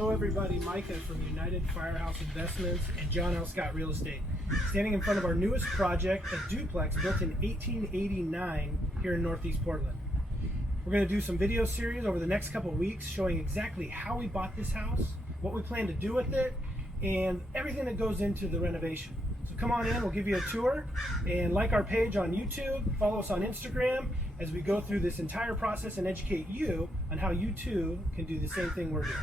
Hello everybody, Micah from United Firehouse Investments and John L. Scott Real Estate. Standing in front of our newest project, a duplex built in 1889 here in Northeast Portland. We're going to do some video series over the next couple weeks showing exactly how we bought this house, what we plan to do with it, and everything that goes into the renovation. So come on in, we'll give you a tour, and like our page on YouTube, follow us on Instagram as we go through this entire process and educate you on how you too can do the same thing we're doing.